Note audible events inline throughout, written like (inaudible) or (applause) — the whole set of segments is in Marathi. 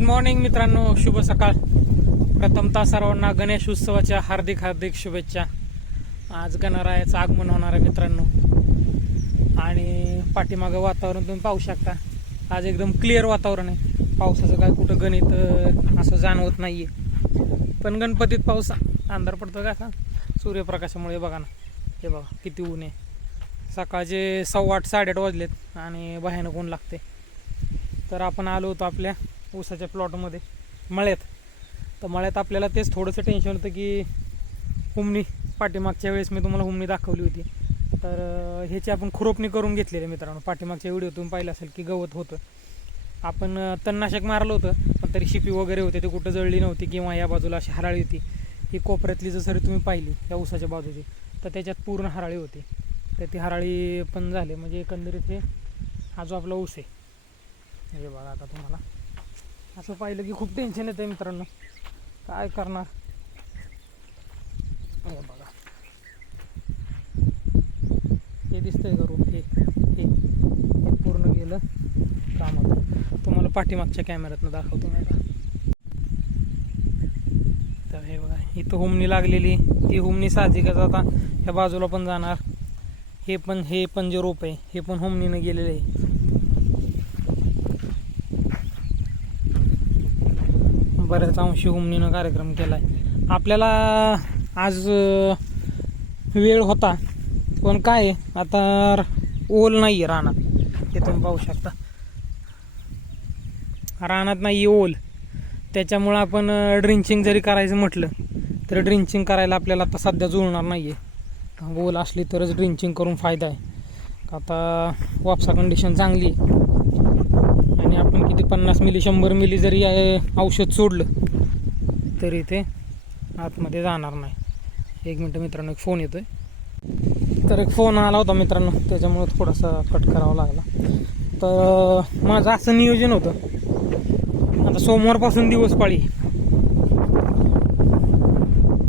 गुड मॉर्निंग मित्रांनो. शुभ सकाळ. प्रथमतः सर्वांना गणेश उत्सवाच्या हार्दिक हार्दिक शुभेच्छा. आज गणरायाचं आगमन होणार आहे मित्रांनो. आणि पाठीमागं वातावरण तुम्ही पाहू शकता. आज एकदम क्लिअर वातावरण आहे. पावसाचं काय कुठं गणित असं जाणवत नाही आहे पण गणपतीत पाऊस अंधार पडतो का? सूर्यप्रकाशामुळे बघा ना. हे बघा किती ऊन आहे. सकाळचे सव्वा आठ साडेआठ वाजलेत आणि भयानक ऊन लागते तर आपण आलो होतो आपल्या ऊसाच्या प्लॉटमध्ये मळ्यात. तर मळ्यात आपल्याला तेच थोडंसं टेन्शन होतं की हुमणी पाठीमागच्या वेळेस मी तुम्हाला हुमणी दाखवली होती. तर ह्याची आपण खुरपणी करून घेतलेली मित्रांनो. पाठीमागच्या व्हिडिओतून पाहिलं असेल की गवत होतं. आपण तणनाशक मारलं होतं पण तरी शिपी वगैरे होते ते कुठं जळली नव्हती किंवा या बाजूला अशी हराळी होती. ही कोपऱ्यातली जर तुम्ही पाहिली या ऊसाच्या बाजूची. तर त्याच्यात पूर्ण हराळी होती. तर ती हराळी पण झाली. म्हणजे एकंदरीत हे हा जो आपला ऊस आहे. हे बघा आता तुम्हाला. असं पाहिलं की खूप टेन्शन येतं मित्रांनो. काय करणार? बघा. हे दिसतंय का रूप हे हे हे पूर्ण गेलं कामात तुम्हाला पाठीमागच्या कॅमेऱ्यातनं दाखवतो नाही का? तर हे बघा इथं हुमणी लागलेली. ही हुमणी साहजिकच आता ह्या बाजूला पण जाणार. हे पण हे पण जे रोप आहे हे पण हुमणीनं गेलेलं आहे. बऱ्याच अंशी उमनीनं कार्यक्रम केला आहे आपल्याला आज वेळ होता. पण काय आहे, आता ओल नाही आहे रानात. ते तुम्ही पाहू शकता. रानात नाही आहे ओल. त्याच्यामुळं आपण ड्रिंचिंग जरी करायचं म्हटलं तर ड्रिंचिंग करायला आपल्याला आता सध्या जुळणार नाही आहे ओल असली तरच ड्रिंचिंग करून फायदा आहे. आता वापसा कंडिशन चांगली आहे. ते पन्नास मिली शंभर मिली जरी औषध सोडलं तरी ते आतमध्ये जाणार नाही. एक मिनटं मित्रांनो एक फोन येतोय. तर एक फोन आला होता मित्रांनो त्याच्यामुळं थोडासा कट करावा लागला. तर माझं असं नियोजन होतं. आता सोमवारपासून दिवस पाळी.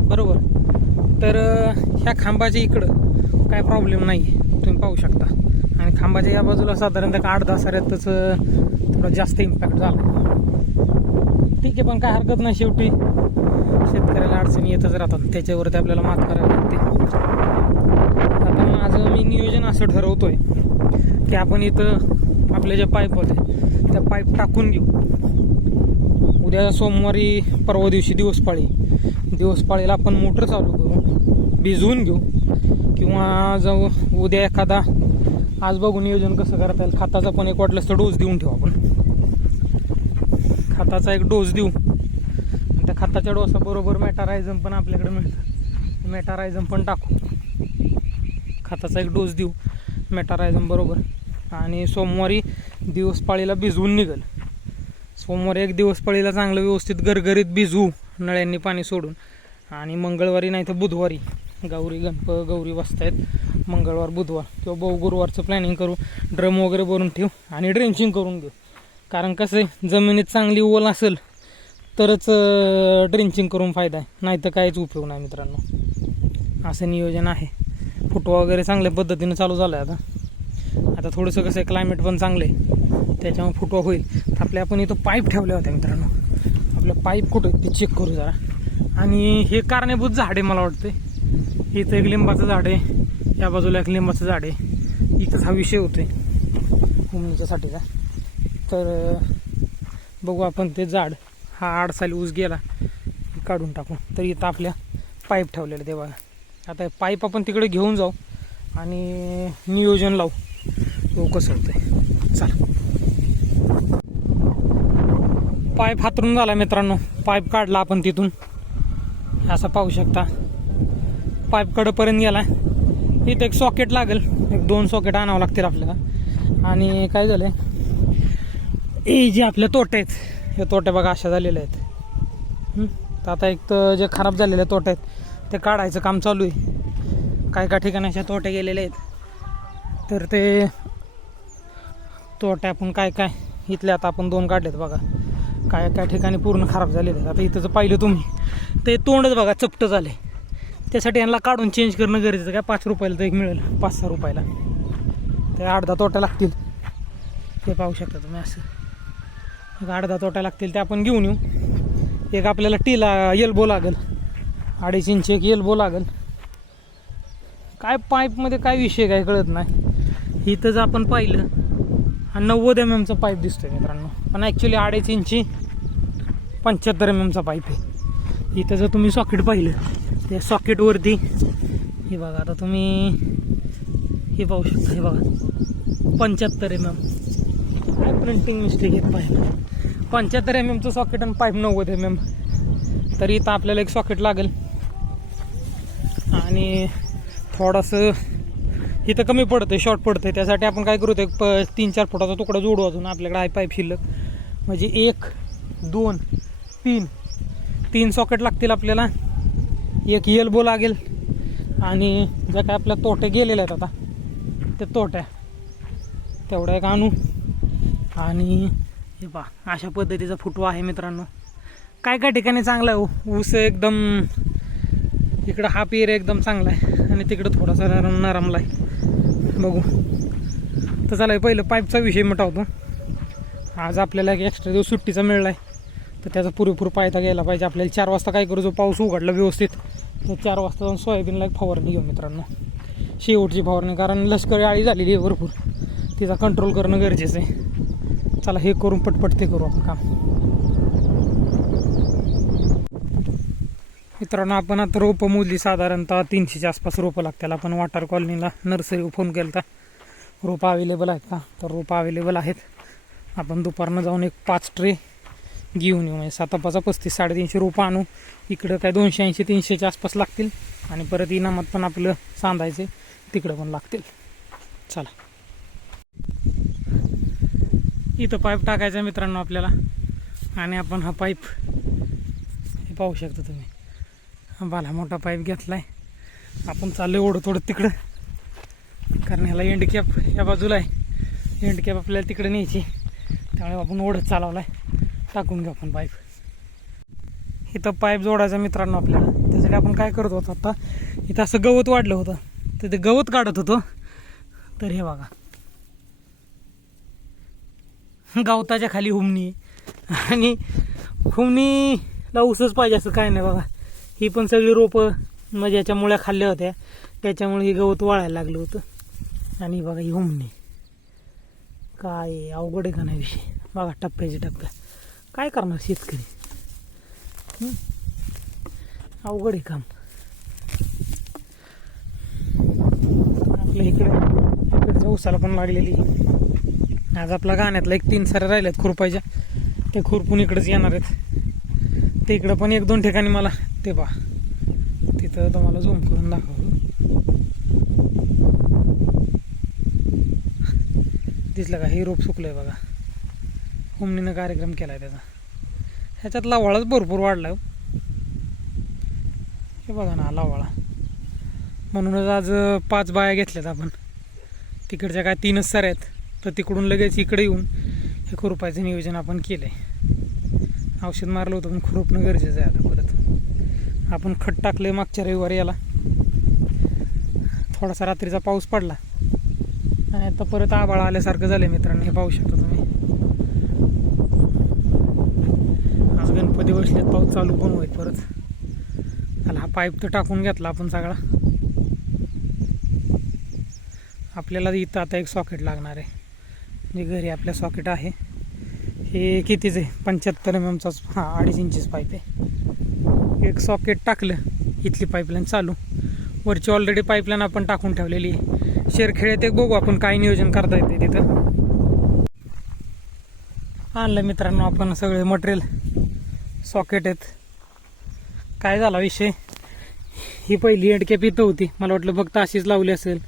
बरोबर? तर ह्या खांबाच्या इकडं काय प्रॉब्लेम नाही आहे तुम्ही पाहू शकता. आणि खांबाच्या या बाजूला साधारणतः एक आठ दहा साऱ्यातच थोडा जास्त इम्पॅक्ट झाला. ठीक आहे पण काय हरकत नाही शेवटी. शेतकऱ्याला अडचणी येतच राहतात. त्याच्यावरती आपल्याला मात करावी लागते. आता माझं मी नियोजन असं ठरवतोय की आपण इथं आपले जे पाईप होते त्या पाईप टाकून घेऊ. उद्या सोमवारी परवा दिवशी दिवसपाळी. दिवसपाळीला आपण मोटर चालू करू भिजवून घेऊ किंवा जाऊ उद्या एखादा आज बघू नियोजन कसं करता येईल. खताचा पण एक वाटलं तर डोस देऊन ठेवू आपण. खताचा एक डोस देऊ. त्या खताच्या डोसाबरोबर मेटारायझम पण आपल्याकडे मिळतं. मेटारायझम पण टाकू. खताचा एक डोस देऊ मेटारायझम बरोबर. आणि सोमवारी दिवसपाळीला भिजवून निघल. सोमवारी एक दिवसपाळीला चांगलं व्यवस्थित गरगरीत भिजवू नळ्यांनी पाणी सोडून. आणि मंगळवारी नाही तर बुधवारी. गौरी गणप गौरी बसतायत मंगळवार बुधवार. किंवा बहु गुरुवारचं प्लॅनिंग करू. ड्रम वगैरे भरून ठेवू आणि ड्रेंचिंग करून घेऊ. कारण कसं आहे जमिनीत चांगली ओल असेल तरच ड्रिंचिंग करून फायदा आहे. नाही तर काहीच उपयोग नाही मित्रांनो. असं नियोजन आहे. फुटवा वगैरे चांगल्या पद्धतीनं चालू झालं आहे आता. आता थोडंसं कसं आहे क्लायमेट पण चांगलं आहे. त्याच्यामुळे फुटवा होईल. तर आपल्या आपण इथं पाईप ठेवले होते मित्रांनो. आपलं पाईप कुठं ते चेक करू जरा. आणि हे कारणीभूत झाड आहे मला वाटते इथं एक लिंबाचं झाड आहे. या बाजूला एक लिंबाचं झाड आहे. इथंच हा विषय होतोय. हुमणीच्यासाठीचा तर बघू आपण ते झाड. हा आड साली ऊस गेला काढून टाकू. तर इथं आपल्या पाईप ठेवलेलं ते बघा आता पाईप आपण तिकडे घेऊन जाऊ आणि नियोजन लावू. तो कसं होतं चाल. पाईप हातरून झाला मित्रांनो. पाईप काढला आपण तिथून. असं पाहू शकता. पाईप कडपर्यंत गेला इथं एक सॉकेट लागेल. एक दोन सॉकेट आणावं लागतील आपल्याला. आणि काय झालं आहे हे जे आपल्या तोटे आहेत हे तोटे बघा अशा झालेले आहेत. तर आता एक तर जे खराब झालेले तोटे आहेत ते काढायचं काम चालू आहे. काय काय ठिकाणी अशा तोटे गेलेले आहेत. तर ते तोटे आपण काय काय इथले आता आपण दोन काढलेत बघा. काय काय ठिकाणी पूर्ण खराब झालेले आहेत. आता इथं जर पाहिलं तुम्ही ते तोंडच बघा चपटं झाले. त्यासाठी यांना काढून चेंज करणं गरजेचं काय पाच रुपयाला तर एक मिळेल पाच सहा रुपयाला. ते अर्धा तोट्या लागतील. ते पाहू शकता तुम्ही असं. एक अर्धा तोटा लागतील ते आपण घेऊन येऊ. एक आपल्याला टीला एल्बो लागेल. अडीच इंच एक एल्बो लागेल. काय पाईपमध्ये काय विषय काय कळत नाही. इथं जर आपण पाहिलं. हा नव्वद एम एमचा पाईप दिसतोय मित्रांनो. पण ॲक्च्युली अडीच इंची पंच्याहत्तर एम एमचा पाईप आहे. इथं जर तुम्ही सॉकेट पाहिलं त्या सॉकेटवरती हे बघा आता तुम्ही हे पाहू शकता हे बघा. पंच्याहत्तर एम एम काय प्रिंटिंग मिस्टेक येत पाहिलं. पंच्याहत्तर एम एमचं सॉकेट आणि पाईप नव्वद एम एम तरी इथं आपल्याला एक सॉकेट लागेल. आणि थोडंसं इथं कमी पडतं आहे शॉर्ट पडतं आहे त्यासाठी आपण काय करू ते प तीन चार फुटाचा तुकडा जोडू अजून आपल्याकडे आहे पाईप शिल्लक म्हणजे एक दोन तीन. तीन सॉकेट लागतील आपल्याला. एक एल्बो लागेल. आणि ज्या काय आपल्या तोटे गेलेले आहेत आता ते तोट्या. तेवढ्या एक आणू. आणि हे पा अशा पद्धतीचा फुटवा आहे मित्रांनो. काय काय ठिकाणी चांगला आहे हो. ऊस एकदम इकडं हा पेर एकदम चांगला आहे आणि तिकडं थोडासा नरम नरमला आहे. बघू. तर चला पहिलं पाईपचा विषय मिटावतो आज आपल्याला एक एक्स्ट्रा दिवस सुट्टीचा मिळला आहे तर त्याचा पुरेपूर पायता घ्यायला पाहिजे. आपल्याला चार वाजता काय करू? जो पाऊस उघडला व्यवस्थित तर चार वाजता जाऊन सोयाबीनला एक फवारणी घेऊ मित्रांनो. शेवटची फवारणी कारण लष्करी आळी झालेली आहे भरपूर. तिचा कंट्रोल करणं गरजेचं आहे. चला हे करून पटपट ते करू आपण काम. मित्रांनो आपण आता रोपं मोजली साधारणतः तीनशेच्या आसपास रोपं लागतील. आपण वाटर कॉलनीला नर्सरी फोन केला होता रोपं अवेलेबल आहेत का? तर रोपं अवेलेबल आहेत. आपण दुपारनं जाऊन एक पाच ट्रे घेऊन येऊ. म्हणजे सातापाचा पस्तीस साडेतीनशे रोपं आणू. इकडं काय दोनशे ऐंशी तीनशेच्या आसपास लागतील. आणि परत इनामात पण आपलं सांधायचे तिकडं पण लागतील. चला. इथं पाईप टाकायचा आहे मित्रांनो आपल्याला. आणि आपण हा पाईप हे पाहू शकता तुम्ही. हा बाला मोठा पाईप घेतला आहे आपण चाललो ओढत ओढत तिकडं. कारण ह्याला एंड कॅप या बाजूला आहे. एंड कॅप आपल्याला तिकडे न्यायची. त्यामुळे आपण ओढत चालवला आहे टाकून घेऊ आपण पाईप. इथं पाईप जोडायचा मित्रांनो आपल्याला. त्यासाठी आपण काय करत होतो आता? इथं असं गवत वाढलं होतं. तर ते गवत काढत होतो. तर हे बघा. गवताच्या खाली हुमणी. आणि हुमणीला उसच पाहिजे असं काय नाही बघा. ही पण सगळी रोपं म्हणजे याच्या मुळ्या खाल्ल्या होत्या. त्याच्यामुळे हे गवत वाळायला लागलं होतं. आणि बघा ही हुमणी. काय अवघड आहे का नाही विषय? बघा टप्प्याचे टप्प्या. काय करणार शेतकरी? अवघड आहे काम. आपल्या इकडे इकडच्या उसाला पण लागलेली. आज आपला गाण्यातला एक तीन सारे राहिल्यात खुरपायच्या. ते खुरपून इकडेच येणार आहेत. ते इकडं पण एक दोन ठिकाणी मला ते पहा. तिथं तुम्हाला झूम करून दाखव दिसलं का? हे रोप सुकलंय बघा. हुमणीनं कार्यक्रम केलाय त्याचा. ह्याच्यात लावाळाच भरपूर वाढलाय हो. हे. बघा ना लावाळा. म्हणूनच आज पाच बाया घेतल्यात आपण. तिकडच्या काय तीनच सर आहेत. तर तिकडून लगेच इकडे येऊन हे खुरपायचं नियोजन आपण केलं आहे औषध मारलं होतं पण खुरपणं गरजेचं आहे आता परत. आपण खत टाकलं आहे मागच्या रविवारी याला. थोडासा रात्रीचा पाऊस पडला. आणि आता परत आबाळ आल्यासारखं झालं आहे मित्रांनो हे पाहू शकता तुम्ही. आज गणपती बसलेत पाऊस चालू पण होईल परत. त्याला हा पाईप तर टाकून घेतला आपण सगळा. आपल्याला इथं आता एक सॉकेट लागणार आहे. जे घरी आपल्या सॉकेट आहे. हे कितीच आहे? पंच्याहत्तर एम एमचाच हां अडीच इंचीच पाईप आहे. एक सॉकेट टाकलं इथली पाईपलाईन चालू. वरची ऑलरेडी पाईपलाईन आपण टाकून ठेवलेली आहे. शेरखेड्यात एक बघू आपण काय नियोजन करता येते तिथं. आणलं मित्रांनो आपण सगळे मटेरियल सॉकेट आहेत. काय झाला विषय? ही पहिली एडकॅप इथं होती. मला वाटलं फक्त अशीच लावली असेल.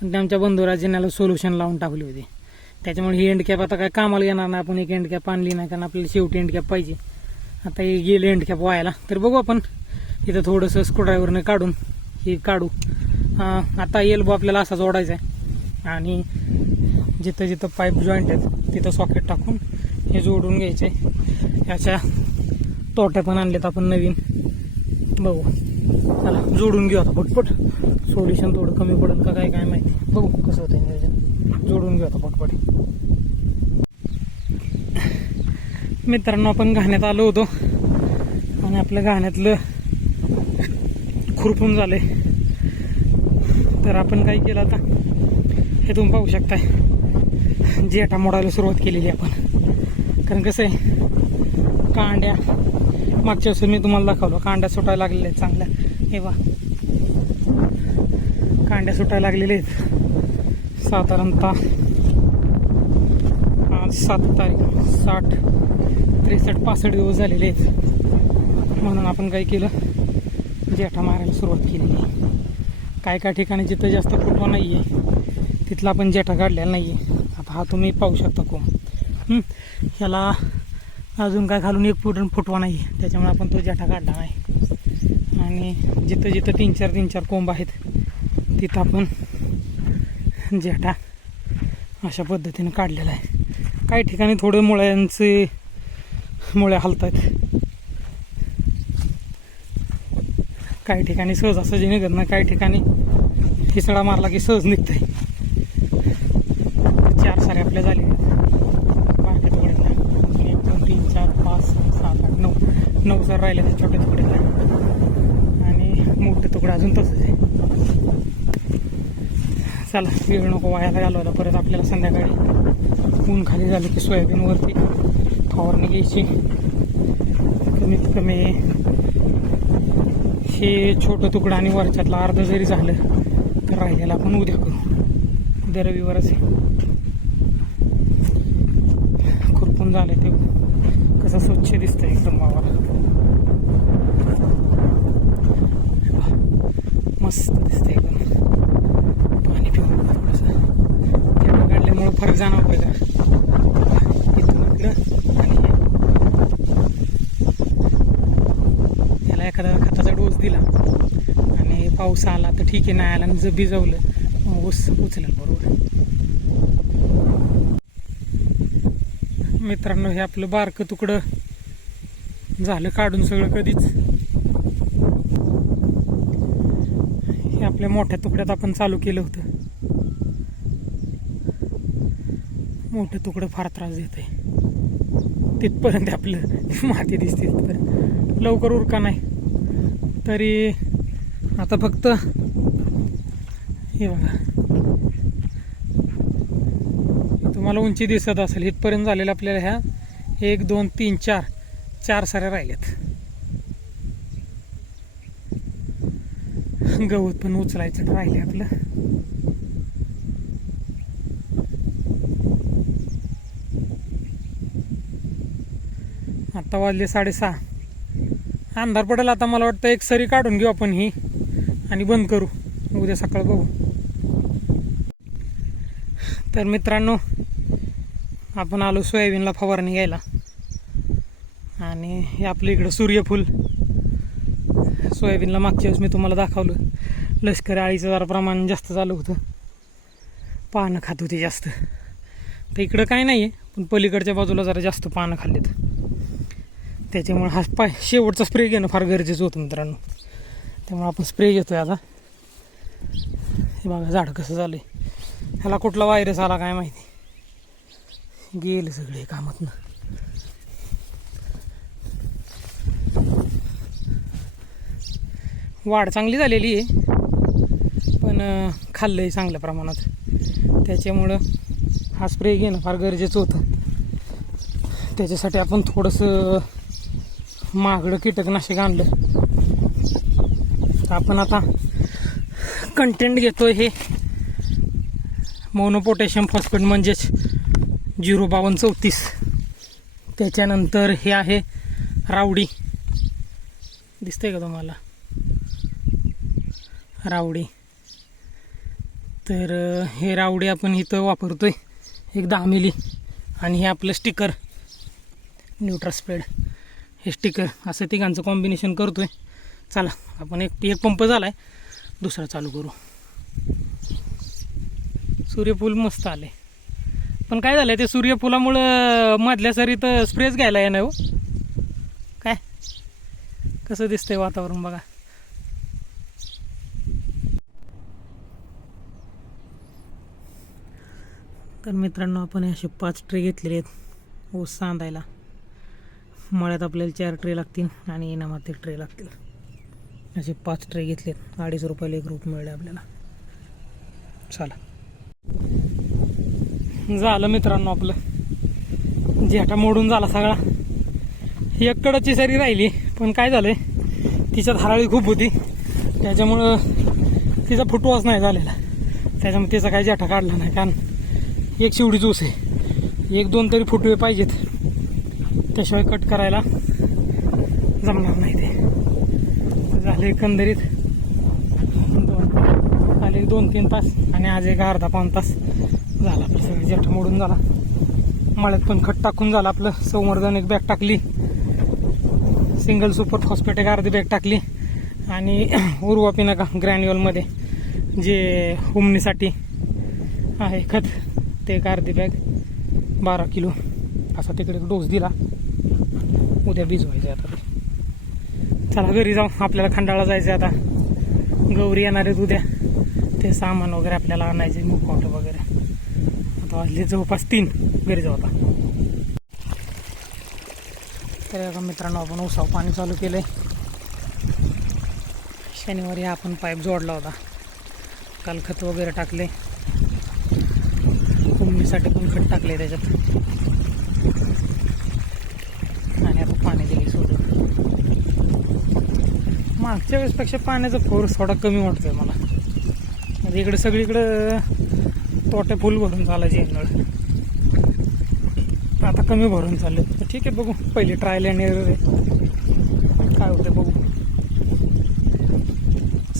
पण ते आमच्या बंधुराजींना सोल्युशन लावून टाकली होती. त्याच्यामुळे ही एंडकॅप आता काय कामाला येणार नाही. आपण एक एंडकॅप आणली नाही कारण आपल्याला शेवटी एंडकॅप पाहिजे. आता हे गेले एंडकॅप व्हायला. तर बघू आपण. इथं थोडंसं स्क्रूड्रायव्हरने काढून हे काढू. अं, आता एल्बो आपल्याला असा जोडायचा आहे. आणि जिथं जिथं पाईप जॉईंट आहेत तिथं सॉकेट टाकून हे जोडून घ्यायचे. याच्या तोट्या पण आणल्यात आपण नवीन. बघू. चला जोडून घेऊ आता पटपट. सोल्युशन थोडं कमी पडेल का काय काय माहिती. बघू कसं होतं नियोजन. जोडून घेऊ आता पटपट. मित्रांनो आपण घाण्यात आलो होतो. आणि आपल्या घाण्यातलं खुरपून झालंय. तर आपण काय केलं आता? हे तुम्ही पाहू शकताय. जेटा मोडायला सुरुवात केलेली आपण. कारण कसं आहे कांड्या मागच्या वर्षी मी तुम्हाला दाखवलं कांड्या सुटायला लागलेल्या आहेत चांगल्या. हे वा कांड्या सुटायला लागलेल्या आहेत. साधारणतः आज सात तारीख साठ त्रेसष्ट पासष्ट दिवस झालेले आहेत. म्हणून आपण काय केलं? जेठा मारायला सुरुवात केलेली आहे. काय काय ठिकाणी जिथं जास्त फुटवा नाही आहे तिथला आपण जेठा काढलेला नाही आहे आता हा तुम्ही पाहू शकता कोंब ह्याला अजून काय घालून एक फुट फुटवा नाही आहे त्याच्यामुळे आपण तो जेठा काढला नाही. आणि जिथं जिथं तीन चार तीन चार कोंब आहेत तिथं आपण जेठा अशा पद्धतीनं काढलेला आहे. काही ठिकाणी थोडे मुळ्यांचे मुळे हलत आहेत काही ठिकाणी सहज असं जे निघत नाही काही ठिकाणी हिसडा मारला की सहज निघतंय. चार सारे आपल्या झाले. बारके तुकड्यातल्या एक दोन तीन चार पाच सात आठ नऊ. नऊ सर राहिले त्या छोटे तुकडे आणि मोठे तुकडे अजून तसंच आहे. चला वेळ नको वायाला घालवायला परत आपल्याला संध्याकाळी. ऊन खाली झालं की सोयाबीनवरती फवारणी घ्यायची. कमीत कमी हे छोटं तुकडं आणि वरच्यातला अर्ध जरी झालं तर राहिलेलं आपण उद्या करू. उद्या रविवारच आहे. खुरपून झालं ते. कसं स्वच्छ दिसतं एकदम वावर मस्त दिसतंय एकदम पाणी पिऊन बघा थोडंसं तेवढं काढल्यामुळं फरक जाणवतोय पहिला इथून इकडं आणि याला एखादा खताचा डोस दिला. आणि पाऊस आला तर ठीक आहे नाही आला आणि जर भिजवलं. मग ऊस उचलेल बरोबर मित्रांनो हे आपलं बारकं तुकडं झालं काढून सगळं कधीच. हे आपल्या मोठ्या तुकड्यात आपण चालू केलं होतं. मोठं तुकडं फार त्रास देत आहे तिथपर्यंत आपलं माती दिसते तिथपर्यंत. लवकर उरका नाही. तरी आता फक्त हे बघा. तुम्हाला उंची दिसत असेल इथपर्यंत झालेल्या आपल्याला ह्या एक दोन तीन चार चार साऱ्या राहिल्यात. गवत पण उचलायचं राहिले आपलं. आत्ता वाजले साडेसहा. अंधार पडेल आता मला वाटतं एक सरी काढून घेऊ आपण ही आणि बंद करू. उद्या सकाळ बघू. तर मित्रांनो आपण आलो सोयाबीनला फवारणी घ्यायला. आणि हे आपलं इकडं सूर्यफूल. सोयाबीनला मागच्या वेळेस मी तुम्हाला दाखवलं. लष्करी आळीचं जरा प्रमाण जास्त झालं होतं. पानं खात होती जास्त. तर इकडं काय नाही आहे पण पलीकडच्या बाजूला जरा जास्त पानं खाल्लीत. त्याच्यामुळे हा पाय शेवटचा स्प्रे घेणं फार गरजेचं होतं मित्रांनो. त्यामुळे आपण स्प्रे घेतोय आता. हे बघा झाड कसं झालं आहे ह्याला कुठला व्हायरस आला काय माहिती? गेलं सगळे कामातनं. वाढ चांगली झालेली आहे. पण खाल्लं आहे चांगल्या प्रमाणात. त्याच्यामुळं हा स्प्रे घेणं फार गरजेचं होतं. त्याच्यासाठी आपण थोडंसं महागडं कीटकनाशक आणलं. आपण आता कंटेंट घेतोय हे. मोनोपोटॅशियम फॉस्फेट म्हणजेच झिरो बावन्न चौतीस. त्याच्यानंतर हे आहे रावडी. दिसतंय का तुम्हाला? रावडी. तर हे रावडी आपण इथं वापरतोय. एक दहा मिली. आणि हे आपलं स्टिकर न्यूट्रास्पेड हे स्टिकर असं तिघांचं कॉम्बिनेशन करतो आहे चला आपण एक एक पंप झाला आहे दुसरा चालू करू. सूर्यफूल मस्त आले. पण काय झालं ते सूर्यफुलामुळं मधल्या सरीत स्प्रेच घ्यायला येणार हो. काय? कसं दिसतंय वातावरण बघा. तर मित्रांनो आपण असे पाच ट्रे घेतलेले आहेत. ऊस सांधायला. मळ्यात आपल्याला चार ट्रे लागतील आणि इनामात एक ट्रे लागतील. असे पाच ट्रे घेतलेत. अडीच रुपयाला एक रूप मिळले आपल्याला. चला. झालं मित्रांनो आपलं. जेठा मोडून झाला सगळा. ही एक कडची सरी राहिली पण काय झालंय? तिच्यात हराळी खूप होती. त्याच्यामुळं तिचा फुटवाच नाही झालेला. त्याच्यामुळे तिचा काही जेठा काढला नाही. कारण एक शिवडीच ऊस आहे. एक दोन तरी फुटवे पाहिजेत. त्याशिवाय कट करायला जमणार नाही ते. झाले एकंदरीत दोन. आले दोन तीन तास आणि आज एक अर्धा पाऊन तास झाला आपलं सगळं. जेठ मोडून झाला. मळ्यात पण खत टाकून झालं आपलं. संवर्धन एक बॅग टाकली. सिंगल सुपर फॉस्फेट एक अर्धी बॅग टाकली. आणि (clears throat) उर्वा पिनाका ग्रॅन्युअलमध्ये जे हुमणीसाठी आहे खत ते एक अर्धी बॅग बारा किलो असा तिकडे डोस दिला. उद्या भिजवायचं आता. ते चला घरी जाऊ. आपल्याला खंडाळा जायचं आता. गौरी येणार आहेत उद्या. ते सामान वगैरे आपल्याला आणायचे मुखवटे वगैरे. आता वाजले जवळपास तीन. घरी जाऊ आता. तर एका मित्रांनो आपण उसाव पाणी चालू केलं शनिवारी आपण पाईप जोडला होता. काल खत वगैरे टाकले. कुंबीसाठी पण खत टाकले त्याच्यात आणि आता पाणी दिले सोडून मागच्या वेळेसपेक्षा पाण्याचा फोर्स थोडा कमी वाटतोय मला. म्हणजे इकडे सगळीकडं तोटे फुल भरून चालायचे नळ आता कमी भरून चालले तर ठीक आहे बघू. पहिले ट्रायल अँड एरर आहे. काय होतं बघू.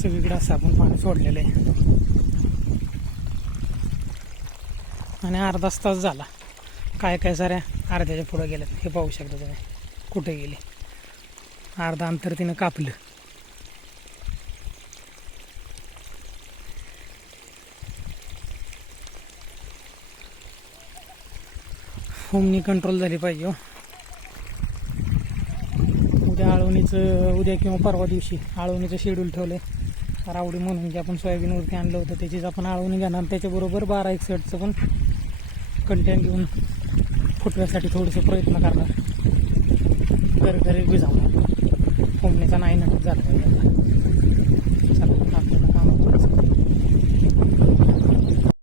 सगळीकडे असं आपण पाणी सोडलेलं आहे. आणि अर्धाच तास झाला. काय काय साऱ्या अर्ध्याच्या पुढं गेल्यात हे पाहू शकता तुम्ही. कुठे गेले? अर्धा अंतर तिनं कापलं. फोमनी कंट्रोल झाली पाहिजे हो. उद्या आळवणीचं उद्या किंवा परवा दिवशी आळवणीचं शेड्यूल ठेवलं आहे रावडी म्हणून जे आपण सोयाबीनवरती आणलं होतं त्याचीच आपण आळवणी घेणार. त्याच्याबरोबर बारा एक सेटचं पण कंटेंट घेऊन फुटव्यासाठी थोडंसं प्रयत्न करणार. घर घरी भिजावणार. होमणीचा नाही नक्की झाला.